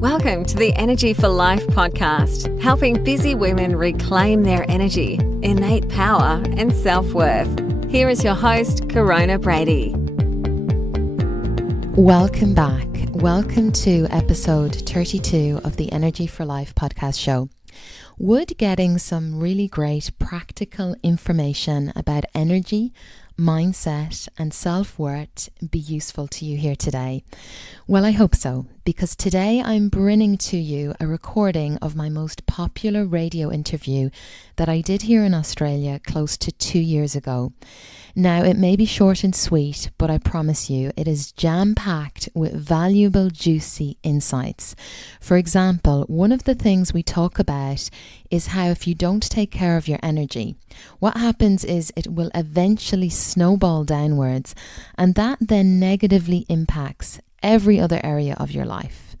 Welcome to the Energy for Life podcast, helping busy women reclaim their energy, innate power, and self-worth. Here is your host, Corona Brady. Welcome back. Welcome to episode 32 of the Energy for Life podcast show. Would getting some really great practical information about energy, mindset and self-worth be useful to you here today? Well, I hope so, because today I'm bringing to you a recording of my most popular radio interview that I did here in Australia close to 2 years ago. Now, it may be short and sweet, but I promise you it is jam-packed with valuable, juicy insights. For example, one of the things we talk about is how if you don't take care of your energy, what happens is it will eventually snowball downwards, and that then negatively impacts every other area of your life.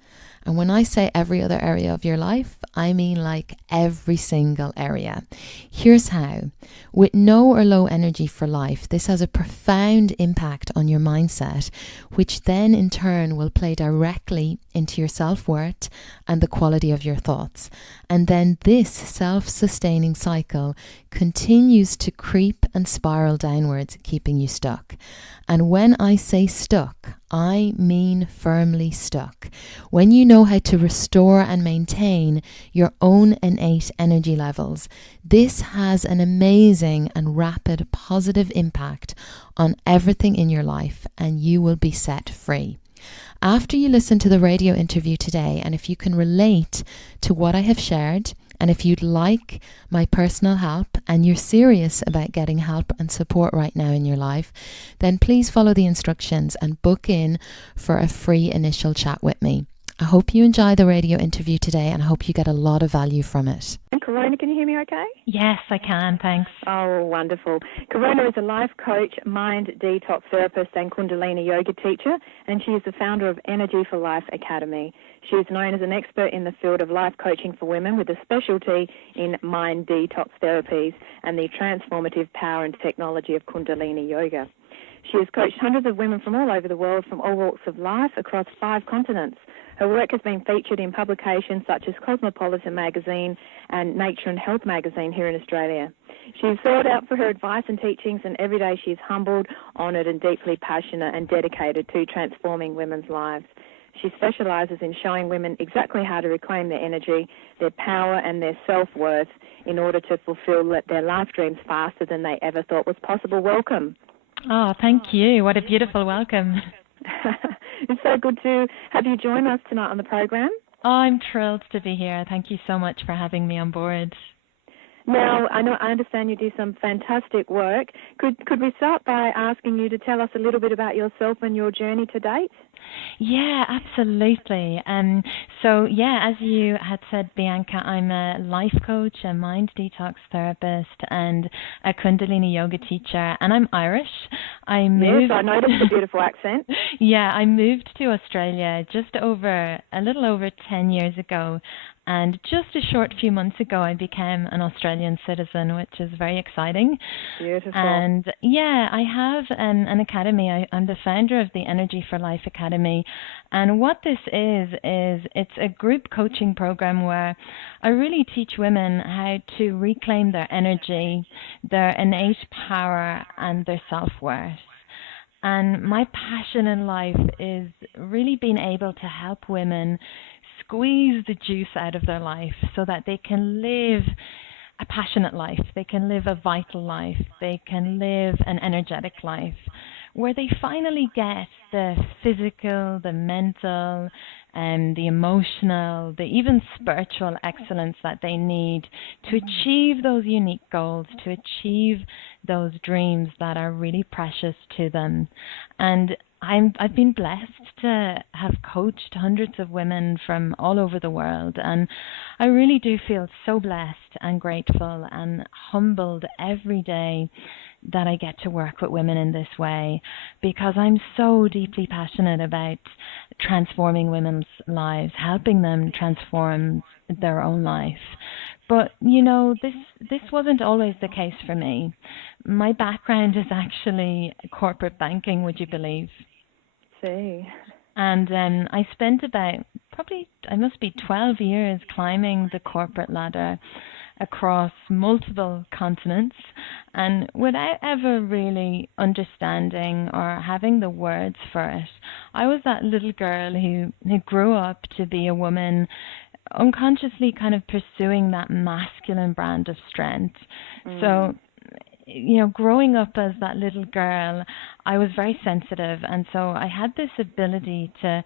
And when I say every other area of your life, I mean like every single area. Here's how. With no or low energy for life, this has a profound impact on your mindset, which then in turn will play directly into your self-worth and the quality of your thoughts. And then this self-sustaining cycle continues to creep and spiral downwards, keeping you stuck. And when I say stuck, I mean firmly stuck. When you know how to restore and maintain your own innate energy levels, this has an amazing and rapid positive impact on everything in your life, and you will be set free. After you listen to the radio interview today, and if you can relate to what I have shared, and if you'd like my personal help and you're serious about getting help and support right now in your life, then please follow the instructions and book in for a free initial chat with me. I hope you enjoy the radio interview today, and I hope you get a lot of value from it. And Corona, can you hear me okay? Yes, I can, thanks. Oh, wonderful. Corona is a life coach, mind detox therapist and Kundalini yoga teacher, and she is the founder of Energy for Life Academy. She is known as an expert in the field of life coaching for women with a specialty in mind detox therapies and the transformative power and technology of Kundalini yoga. She has coached hundreds of women from all over the world, from all walks of life, across 5 continents. Her work has been featured in publications such as Cosmopolitan magazine and Nature and Health magazine here in Australia. She is sought out for her advice and teachings, and every day she is humbled, honoured and deeply passionate and dedicated to transforming women's lives. She specialises in showing women exactly how to reclaim their energy, their power and their self-worth in order to fulfil their life dreams faster than they ever thought was possible. Welcome. Oh, thank you. What a beautiful welcome. It's so good to have you join us tonight on the program. Oh, I'm thrilled to be here. Thank you so much for having me on board. Now, I understand you do some fantastic work. Could we start by asking you to tell us a little bit about yourself and your journey to date? Yeah, absolutely. As you had said, Bianca, I'm a life coach, a mind detox therapist, and a Kundalini yoga teacher, and I'm Irish. Yes, I noticed the beautiful accent. Yeah, I moved to Australia a little over 10 years ago. And just a short few months ago, I became an Australian citizen, which is very exciting. Beautiful. And yeah, I have an academy. I'm the founder of the Energy for Life Academy. And what this is it's a group coaching program where I really teach women how to reclaim their energy, their innate power, and their self-worth. And my passion in life is really being able to help women squeeze the juice out of their life so that they can live a passionate life, they can live a vital life, they can live an energetic life, where they finally get the physical, the mental, the emotional, the even spiritual excellence that they need to achieve those unique goals, to achieve those dreams that are really precious to them. And I've been blessed to have coached hundreds of women from all over the world, and I really do feel so blessed and grateful and humbled every day that I get to work with women in this way, because I'm so deeply passionate about transforming women's lives, helping them transform their own life. But, you know, this wasn't always the case for me. My background is actually corporate banking, would you believe? See. And I spent about I must be 12 years climbing the corporate ladder across multiple continents, and without ever really understanding or having the words for it. I was that little girl who grew up to be a woman, unconsciously kind of pursuing that masculine brand of strength. So, growing up as that little girl, I was very sensitive, and so I had this ability to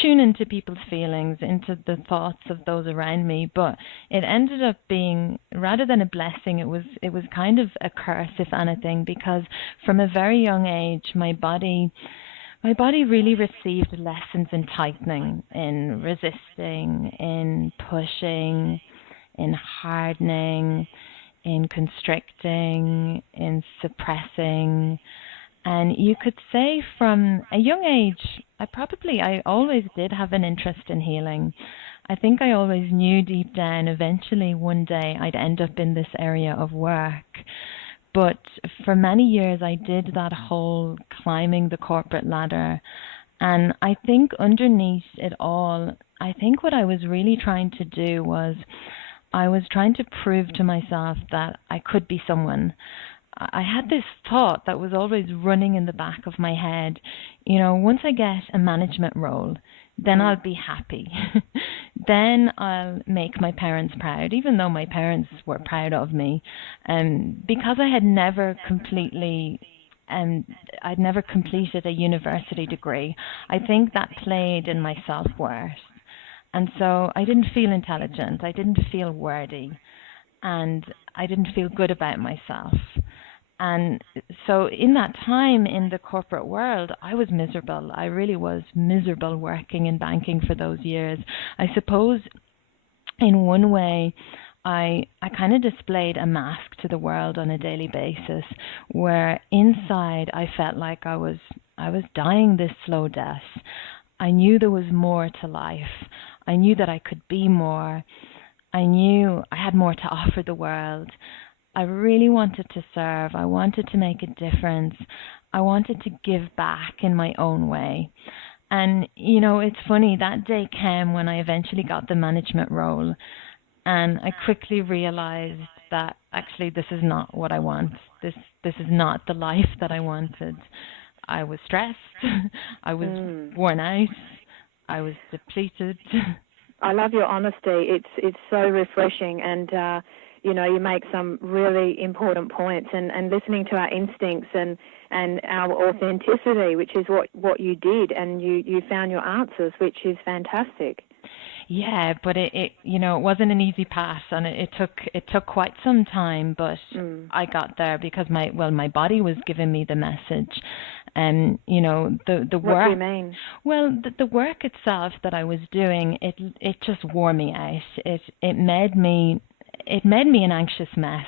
tune into people's feelings, into the thoughts of those around me. But it ended up being, rather than a blessing, it was kind of a curse, if anything, because from a very young age, my body really received lessons in tightening, in resisting, in pushing, in hardening, in constricting, in suppressing. And you could say from a young age, I always did have an interest in healing. I think I always knew deep down eventually one day I'd end up in this area of work. But for many years I did that whole climbing the corporate ladder. And I think underneath it all, I think what I was really trying to do was I was trying to prove to myself that I could be someone. I had this thought that was always running in the back of my head, once I get a management role, then I'll be happy. Then I'll make my parents proud, even though my parents were proud of me. Because I had never I'd never completed a university degree, I think that played in my self-worth. And so I didn't feel intelligent, I didn't feel worthy, and I didn't feel good about myself. And so in that time in the corporate world, I was miserable. I really was miserable working in banking for those years. I suppose in one way, I kind of displayed a mask to the world on a daily basis, where inside I felt like I was dying this slow death. I knew there was more to life. I knew that I could be more. I knew I had more to offer the world. I really wanted to serve. I wanted to make a difference. I wanted to give back in my own way. And, it's funny, that day came when I eventually got the management role. And I quickly realized that actually this is not what I want. This is not the life that I wanted. I was stressed. I was worn out. I was depleted. I love your honesty. It's so refreshing, and you make some really important points, and listening to our instincts and our authenticity, which is what you did, and you found your answers, which is fantastic. Yeah, but it wasn't an easy path, and it took quite some time, but I got there because my body was giving me the message. And the work. What do you mean? Well, the work itself that I was doing, it just wore me out. It made me an anxious mess.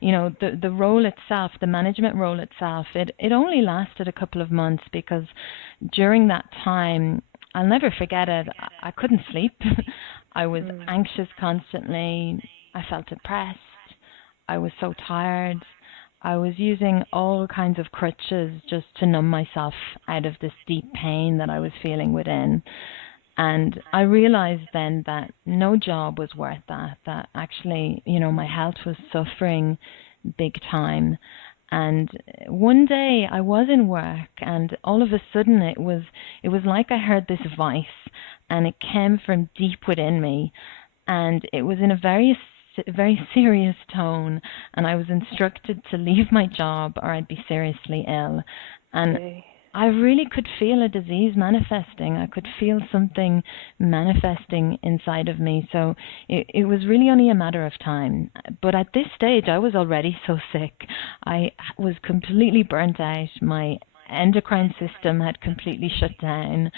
The role itself, the management role itself, it only lasted a couple of months, because during that time, I'll never forget it, I couldn't sleep. I was anxious constantly. I felt depressed. I was so tired. I was using all kinds of crutches just to numb myself out of this deep pain that I was feeling within. And I realized then that no job was worth that actually, my health was suffering big time. And one day I was in work, and all of a sudden it was like I heard this voice, and it came from deep within me, and it was in a very serious tone, and I was instructed to leave my job or I'd be seriously ill. And I really could feel a disease manifesting. I could feel something manifesting inside of me. So it was really only a matter of time. But at this stage, I was already so sick. I was completely burnt out. My endocrine system had completely shut down.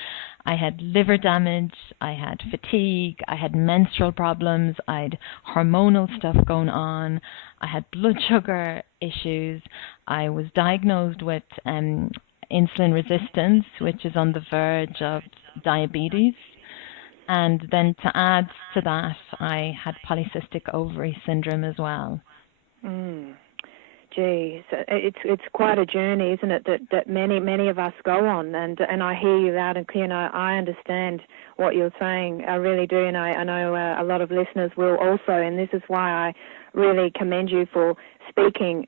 I had liver damage, I had fatigue, I had menstrual problems, I had hormonal stuff going on, I had blood sugar issues, I was diagnosed with insulin resistance, which is on the verge of diabetes. And then to add to that, I had polycystic ovary syndrome as well. Gee, so it's quite a journey, isn't it? That many of us go on, and I hear you loud and clear. And I understand what you're saying. I really do, and I know a lot of listeners will also. And this is why I really commend you for speaking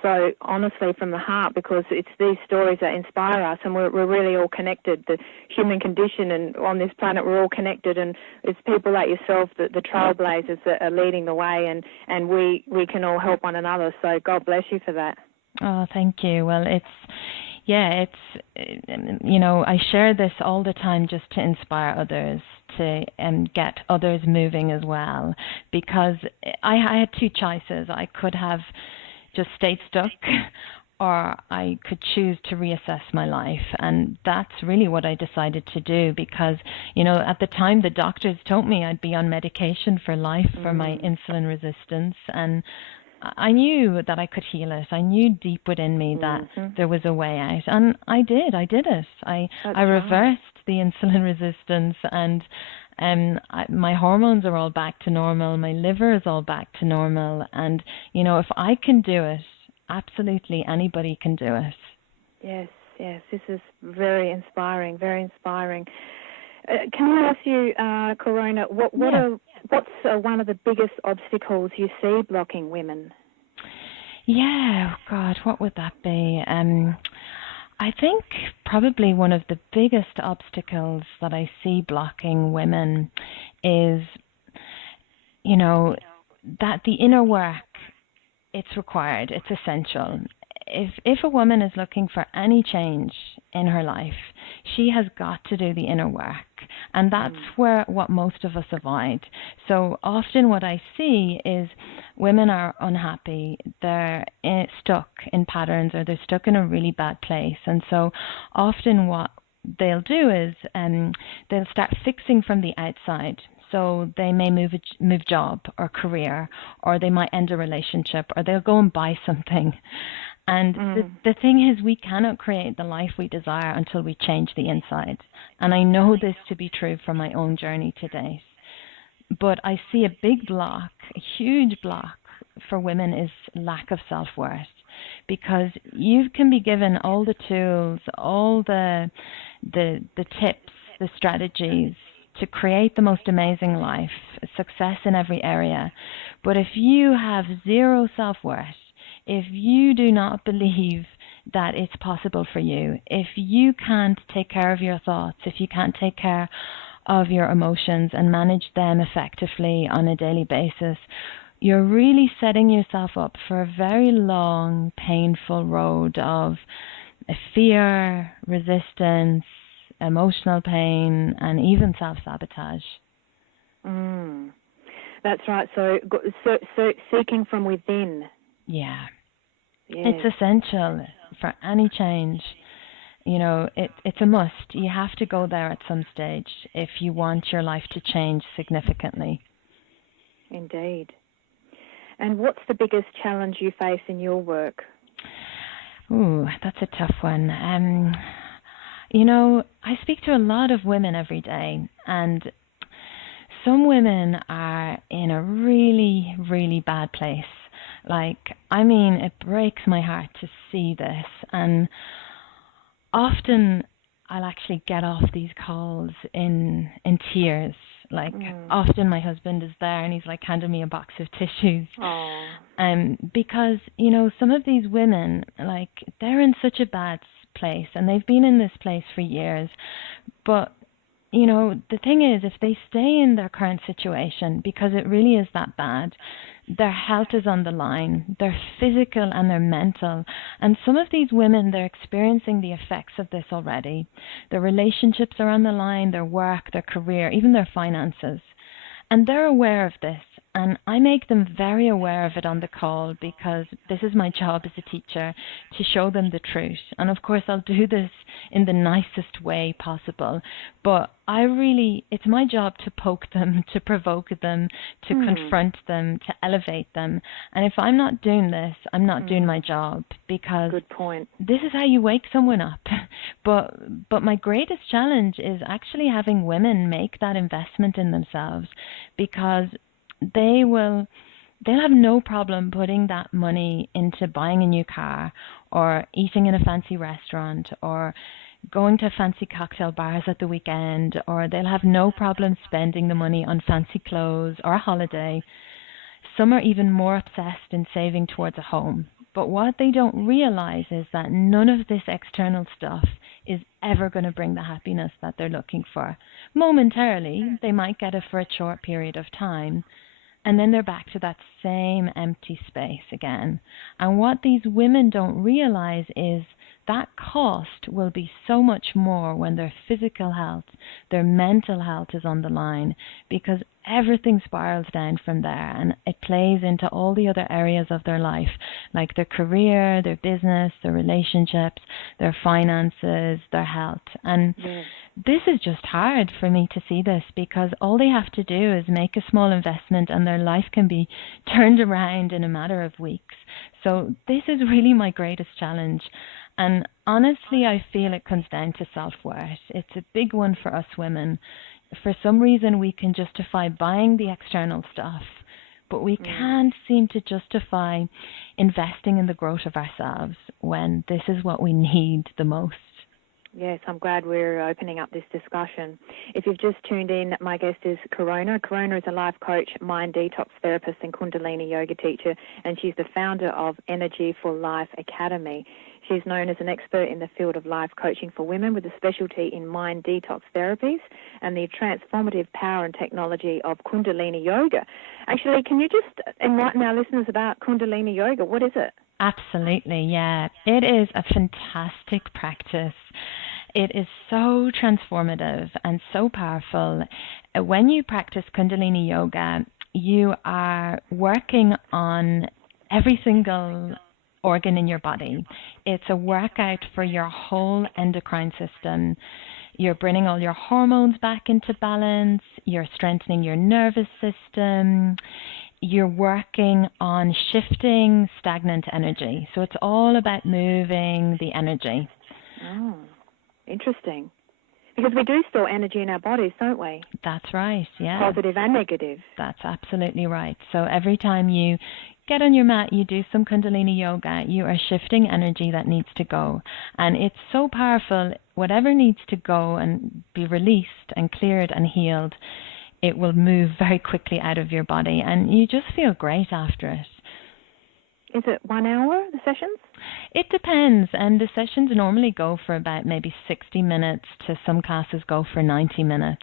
so honestly from the heart, because it's these stories that inspire us, and we're really all connected. The human condition, and on this planet we're all connected, and it's people like yourself, the trailblazers, that are leading the way, and we can all help one another. So God bless you for that. Oh, thank you. Well, I share this all the time just to inspire others, to get others moving as well, because I had two choices. I could have just stayed stuck, or I could choose to reassess my life, and that's really what I decided to do, because at the time the doctors told me I'd be on medication for life for my insulin resistance, and I knew that I could heal it. I knew deep within me that there was a way out, and I did it. I reversed the insulin resistance, and my hormones are all back to normal. My liver is all back to normal, and if I can do it, absolutely anybody can do it. Yes, this is very inspiring, very inspiring. Can I ask you, Corona, what's one of the biggest obstacles you see blocking women? Yeah, God, what would that be? I think probably one of the biggest obstacles that I see blocking women is, that the inner work, it's required, it's essential. If a woman is looking for any change in her life, she has got to do the inner work. And that's what most of us avoid. So often what I see is women are unhappy, they're stuck in patterns, or they're stuck in a really bad place. And so often what they'll do is they'll start fixing from the outside. So they may move job or career, or they might end a relationship, or they'll go and buy something. And the thing is, we cannot create the life we desire until we change the inside. And I know this to be true from my own journey to date. But I see a big block, a huge block for women, is lack of self-worth. Because you can be given all the tools, all the tips, the strategies to create the most amazing life, success in every area. But if you have zero self-worth, if you do not believe that it's possible for you, if you can't take care of your thoughts, if you can't take care of your emotions and manage them effectively on a daily basis, you're really setting yourself up for a very long, painful road of fear, resistance, emotional pain, and even self-sabotage. That's right. So seeking from within. Yeah. Yes. It's essential for any change. It's a must. You have to go there at some stage if you want your life to change significantly. Indeed. And what's the biggest challenge you face in your work? Ooh, that's a tough one. I speak to a lot of women every day, and some women are in a really, really bad place. It breaks my heart to see this. And often I'll actually get off these calls in tears. Often my husband is there and he's handing me a box of tissues. Because, some of these women, they're in such a bad place, and they've been in this place for years. But the thing is, if they stay in their current situation, because it really is that bad, their health is on the line, their physical and their mental. And some of these women, they're experiencing the effects of this already. Their relationships are on the line, their work, their career, even their finances. And they're aware of this. And I make them very aware of it on the call, because this is my job as a teacher, to show them the truth. And of course, I'll do this in the nicest way possible. But it's my job to poke them, to provoke them, to confront them, to elevate them. And if I'm not doing this, I'm not doing my job, because good point. This is how you wake someone up. But my greatest challenge is actually having women make that investment in themselves, because they will they'll have no problem putting that money into buying a new car or eating in a fancy restaurant or going to fancy cocktail bars at the weekend, or they'll have no problem spending the money on fancy clothes or a holiday. Some are even more obsessed in saving towards a home. But what they don't realize is that none of this external stuff is ever going to bring the happiness that they're looking for. Momentarily, they might get it for a short period of time, and then they're back to that same empty space again. And what these women don't realize is that cost will be so much more when their physical health, their mental health is on the line, because everything spirals down from there and it plays into all the other areas of their life, like their career, their business, their relationships, their finances, their health. And this is just hard for me to see this, because all they have to do is make a small investment and their life can be turned around in a matter of weeks. So this is really my greatest challenge. And honestly, I feel it comes down to self-worth. It's a big one for us women. For some reason, we can justify buying the external stuff, but we can't seem to justify investing in the growth of ourselves when this is what we need the most. Yes, I'm glad we're opening up this discussion. If you've just tuned in, my guest is Corona. Corona is a life coach, mind detox therapist, and Kundalini yoga teacher, and she's the founder of Energy for Life Academy. She's known as an expert in the field of life coaching for women with a specialty in mind detox therapies and the transformative power and technology of Kundalini yoga. Actually, can you just enlighten our listeners about Kundalini yoga? What is it? Absolutely, yeah. It is a fantastic practice. It is so transformative and so powerful. When you practice Kundalini yoga, you are working on every single organ in your body. It's a workout for your whole endocrine system. You're bringing all your hormones back into balance. You're strengthening your nervous system. You're working on shifting stagnant energy. So it's all about moving the energy. Oh, interesting. Because we do store energy in our bodies, don't we? That's right, yeah. Positive and negative. That's absolutely right. So every time you get on your mat, you do some Kundalini yoga, you are shifting energy that needs to go. And it's so powerful. Whatever needs to go and be released and cleared and healed, it will move very quickly out of your body, and you just feel great after it. Is it 1 hour, the sessions? It depends, and the sessions normally go for about maybe 60 minutes to some classes go for 90 minutes.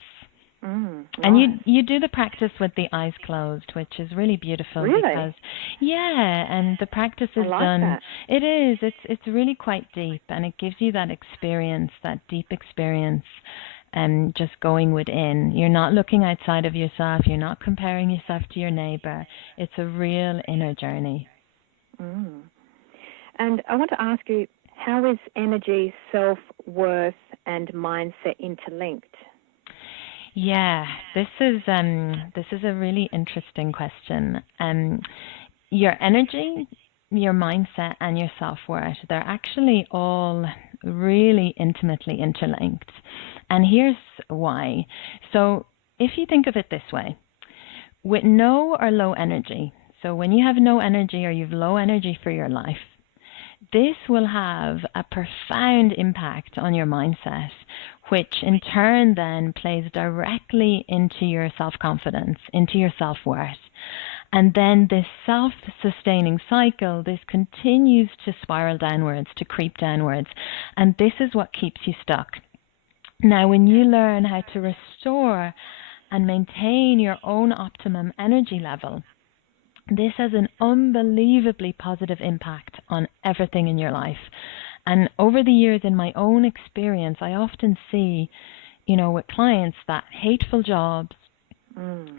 Right. And you do the practice with the eyes closed, which is really beautiful. Really? Because, yeah, and the practice is done. That. It is. It's really quite deep, and it gives you that experience, that deep experience. And just going within. You're not looking outside of yourself. You're not comparing yourself to your neighbor. It's a real inner journey. And I want to ask you, how is energy, self-worth, and mindset interlinked? Yeah, this is a really interesting question. Your energy, your mindset, and your self-worth, they're actually all really intimately interlinked. And here's why. So if you think of it this way, with no or low energy, so when you have no energy or you have low energy for your life, this will have a profound impact on your mindset, which in turn then plays directly into your self-confidence, into your self-worth. And then this self-sustaining cycle, this continues to spiral downwards, to creep downwards. And this is what keeps you stuck. Now, when you learn how to restore and maintain your own optimum energy level, this has an unbelievably positive impact on everything in your life. And over the years, in my own experience, I often see, with clients that hateful jobs,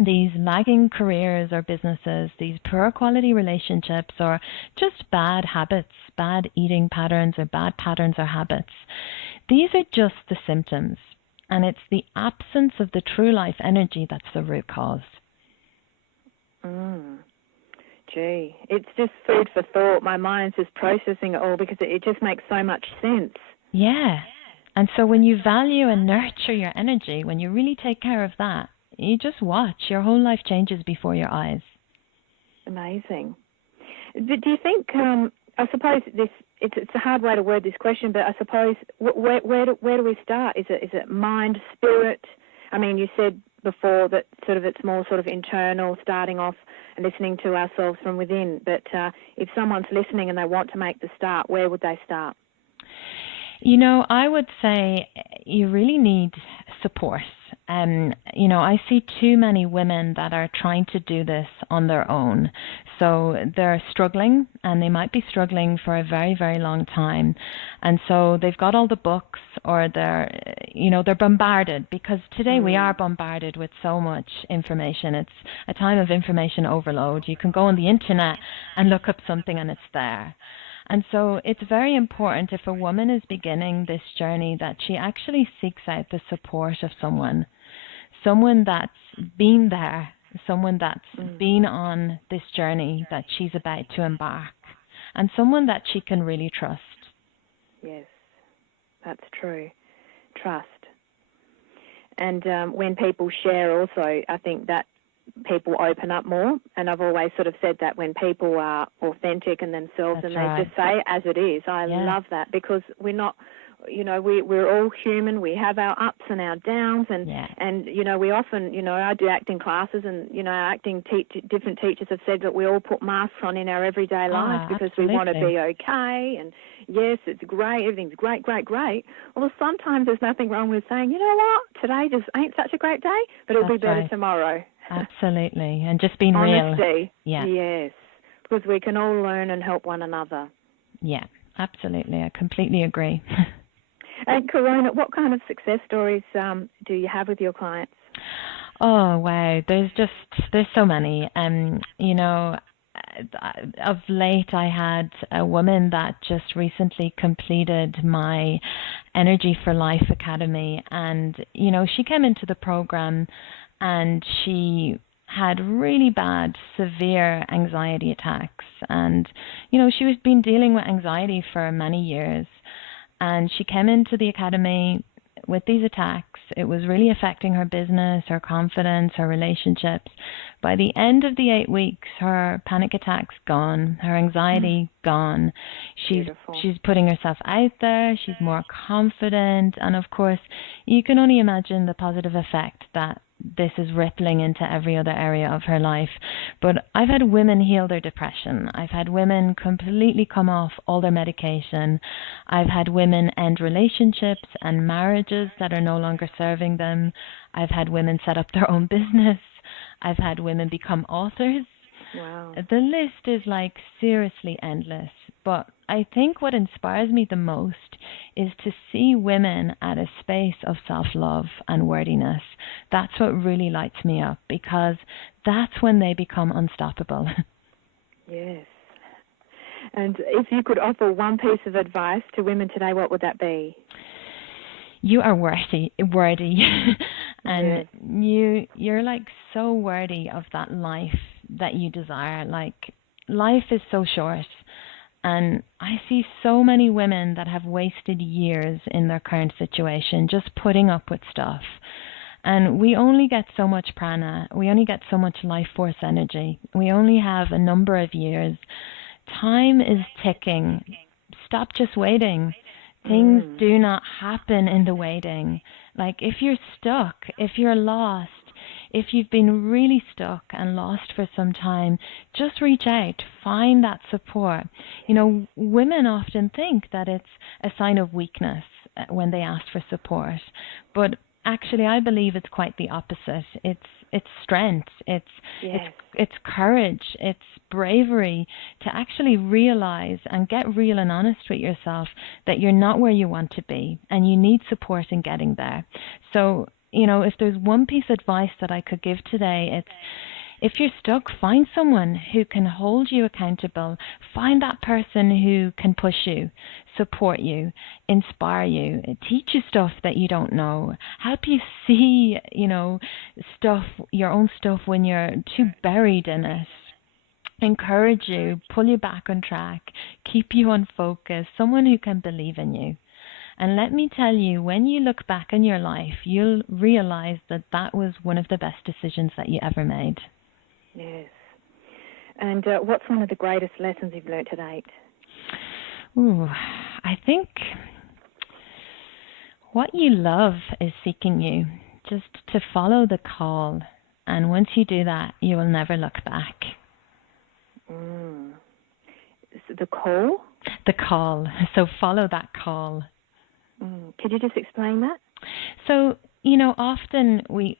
these lagging careers or businesses, these poor quality relationships, or just bad habits, bad eating patterns or bad patterns or habits. These are just the symptoms, and it's the absence of the true life energy that's the root cause. Gee, it's just food for thought. My mind's just processing it all because it just makes so much sense. Yeah. And so when you value and nurture your energy, when you really take care of that, you just watch. Your whole life changes before your eyes. Amazing. But do you think, I suppose it's a hard way to word this question, but I suppose where do we start? Is it mind, spirit? I mean, you said before that it's more internal, starting off and listening to ourselves from within. But if someone's listening and they want to make the start, where would they start? I would say you really need support. I see too many women that are trying to do this on their own. So they're struggling, and they might be struggling for a very, very long time. And so they've got all the books, or they're bombarded, because today we are bombarded with so much information. It's a time of information overload. You can go on the internet and look up something and it's there. And so it's very important, if a woman is beginning this journey, that she actually seeks out the support of someone that's been there, someone that's been on this journey that she's about to embark, and someone that she can really trust. Yes, that's true. Trust. And when people share also, I think that people open up more, and I've always said that when people are authentic in themselves, that's and right. they just say as it is. I love that, because we're not, we're all human. We have our ups and our downs, and we often, I do acting classes, and different teachers have said that we all put masks on in our everyday lives because absolutely. we want to be okay, and yes, it's great, everything's great. Well, sometimes there's nothing wrong with saying, you know what, today just ain't such a great day, but it'll be better tomorrow. Absolutely, and just being honesty, real. Yeah. Yes, because we can all learn and help one another. Yeah, absolutely. I completely agree. And Corona, what kind of success stories do you have with your clients? Oh, wow. There's so many. Of late, I had a woman that just recently completed my Energy for Life Academy, and she came into the program and she had really bad, severe anxiety attacks, and she was been dealing with anxiety for many years, and she came into the academy with these attacks. It was really affecting her business, her confidence, her relationships. By the end of the 8 weeks, her panic attacks gone, her anxiety gone. She's putting herself out there, she's more confident, and of course, you can only imagine the positive effect that this is rippling into every other area of her life. But I've had women heal their depression. I've had women completely come off all their medication. I've had women end relationships and marriages that are no longer serving them. I've had women set up their own business. I've had women become authors. Wow. The list is seriously endless. But I think what inspires me the most is to see women at a space of self-love and worthiness. That's what really lights me up, because that's when they become unstoppable. Yes. And if you could offer one piece of advice to women today, what would that be? You are worthy. And you're so worthy of that life that you desire. Life is so short. And I see so many women that have wasted years in their current situation just putting up with stuff. And we only get so much prana. We only get so much life force energy. We only have a number of years. Time is ticking. Stop just waiting. Things do not happen in the waiting. If you're stuck, if you're lost, if you've been really stuck and lost for some time, just reach out, find that support. Women often think that it's a sign of weakness when they ask for support, but actually I believe it's quite the opposite. It's strength, it's courage, it's bravery to actually realize and get real and honest with yourself that you're not where you want to be and you need support in getting there. So if there's one piece of advice that I could give today, it's if you're stuck, find someone who can hold you accountable. Find that person who can push you, support you, inspire you, teach you stuff that you don't know, help you see, your own stuff when you're too buried in it. Encourage you, pull you back on track, keep you on focus, someone who can believe in you. And let me tell you, when you look back in your life, you'll realize that was one of the best decisions that you ever made. Yes. And what's one of the greatest lessons you've learnt to date? Ooh, I think what you love is seeking you, just to follow the call. And once you do that, you will never look back. The call? The call. So follow that call. Could you just explain that? So, often we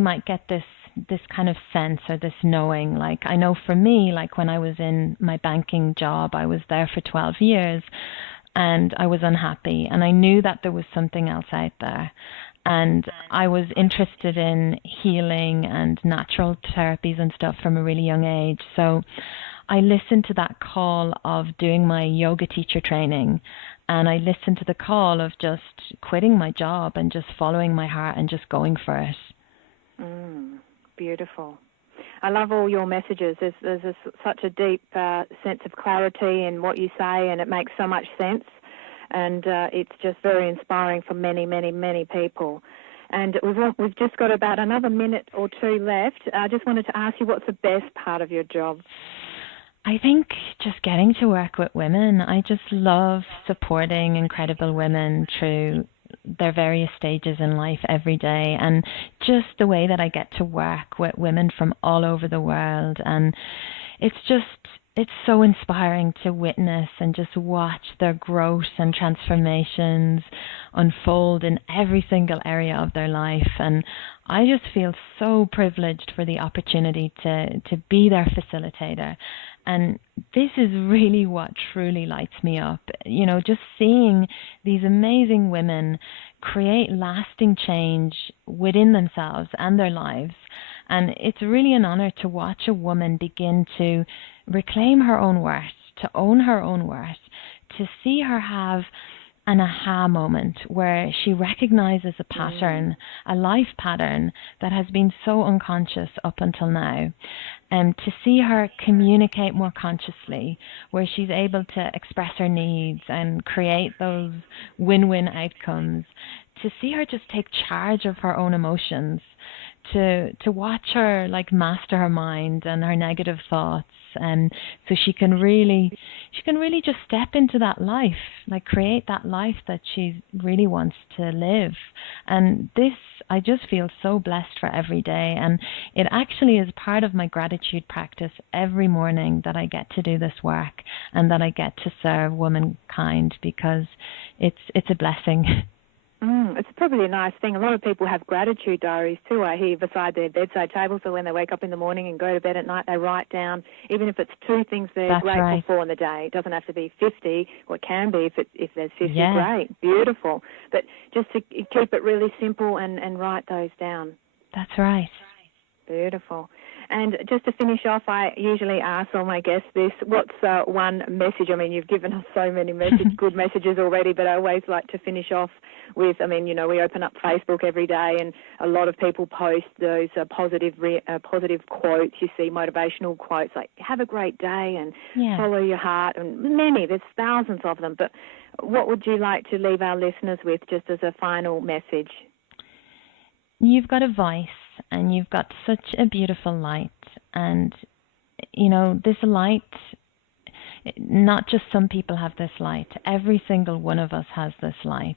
might get this kind of sense or this knowing. Like, I know for me, like when I was in my banking job, I was there for 12 years and I was unhappy, and I knew that there was something else out there. And I was interested in healing and natural therapies and stuff from a really young age. So I listened to that call of doing my yoga teacher training, and I listened to the call of just quitting my job and just following my heart and just going for it. Beautiful. I love all your messages. There's such a deep sense of clarity in what you say, and it makes so much sense. And it's just very inspiring for many, many, many people. And we've just got about another minute or two left. I just wanted to ask you, what's the best part of your job? I think just getting to work with women. I just love supporting incredible women through their various stages in life every day, and just the way that I get to work with women from all over the world. And it's so inspiring to witness and just watch their growth and transformations unfold in every single area of their life. And I just feel so privileged for the opportunity to be their facilitator. And this is really what truly lights me up. Just seeing these amazing women create lasting change within themselves and their lives. And it's really an honor to watch a woman begin to reclaim her own worth, to own her own worth, to see her have an aha moment where she recognizes a pattern, a life pattern that has been so unconscious up until now. And to see her communicate more consciously, where she's able to express her needs and create those win-win outcomes. To see her just take charge of her own emotions, to watch her like master her mind and her negative thoughts, and so she can really just step into that life, like create that life that she really wants to live. And this, I just feel so blessed for every day, and it actually is part of my gratitude practice every morning that I get to do this work and that I get to serve womankind, because it's a blessing. It's probably a nice thing. A lot of people have gratitude diaries too, I hear, beside their bedside table. So when they wake up in the morning and go to bed at night, they write down, even if it's 2 things they're grateful for in the day. It doesn't have to be 50, or it can be if there's 50, great, beautiful. But just to keep it really simple and write those down. That's right. Beautiful. And just to finish off, I usually ask all my guests this: what's one message? I mean, you've given us so many good messages already, but I always like to finish off with, we open up Facebook every day, and a lot of people post those positive quotes. You see motivational quotes like, have a great day and follow your heart, and there's thousands of them. But what would you like to leave our listeners with just as a final message? You've got a voice, and you've got such a beautiful light. And, this light, not just some people have this light. Every single one of us has this light.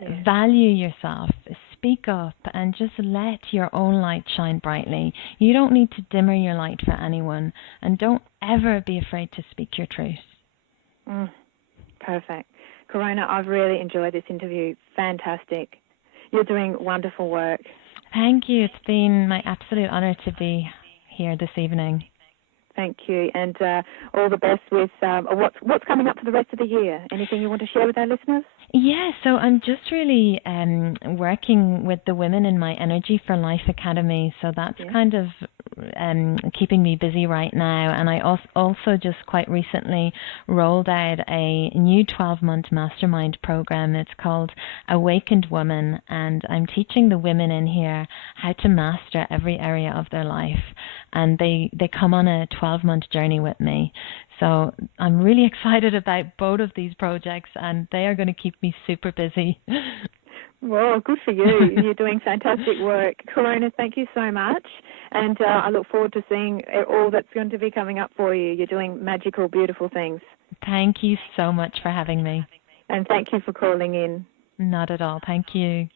Yeah. Value yourself. Speak up and just let your own light shine brightly. You don't need to dimmer your light for anyone. And don't ever be afraid to speak your truth. Perfect. Corona, I've really enjoyed this interview. Fantastic. You're doing wonderful work. Thank you. It's been my absolute honor to be here this evening. Thank you, and all the best with what's coming up for the rest of the year. Anything you want to share with our listeners? Yeah, so I'm just really working with the women in my Energy for Life Academy, so that's kind of keeping me busy right now. And I also just quite recently rolled out a new 12-month mastermind program. It's called Awakened Woman, and I'm teaching the women in here how to master every area of their life. And they come on a 12-month journey with me. So I'm really excited about both of these projects, and they are going to keep me super busy. Well, good for you. You're doing fantastic work. Corona, thank you so much. And I look forward to seeing all that's going to be coming up for you. You're doing magical, beautiful things. Thank you so much for having me. And thank you for calling in. Not at all. Thank you.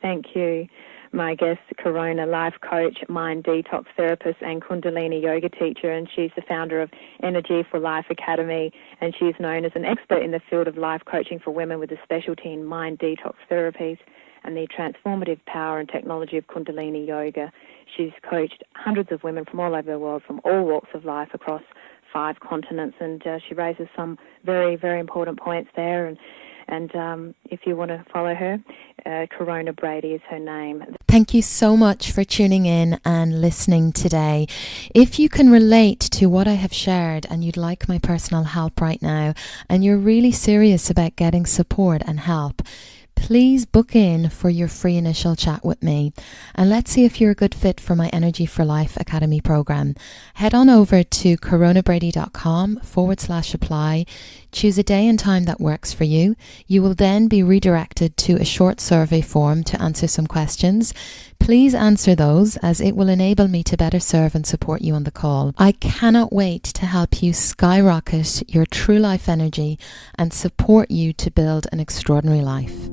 Thank you. My guest, Corona, life coach, mind detox therapist, and Kundalini yoga teacher, and she's the founder of Energy for Life Academy, and she's known as an expert in the field of life coaching for women with a specialty in mind detox therapies and the transformative power and technology of Kundalini yoga. She's coached hundreds of women from all over the world, from all walks of life across 5 continents, and she raises some very, very important points there. And if you want to follow her, Corona Brady is her name. Thank you so much for tuning in and listening today. If you can relate to what I have shared and you'd like my personal help right now, and you're really serious about getting support and help, please book in for your free initial chat with me, and let's see if you're a good fit for my Energy for Life Academy program. Head on over to coronabrady.com/apply. Choose a day and time that works for you. You will then be redirected to a short survey form to answer some questions. Please answer those, as it will enable me to better serve and support you on the call. I cannot wait to help you skyrocket your true life energy and support you to build an extraordinary life.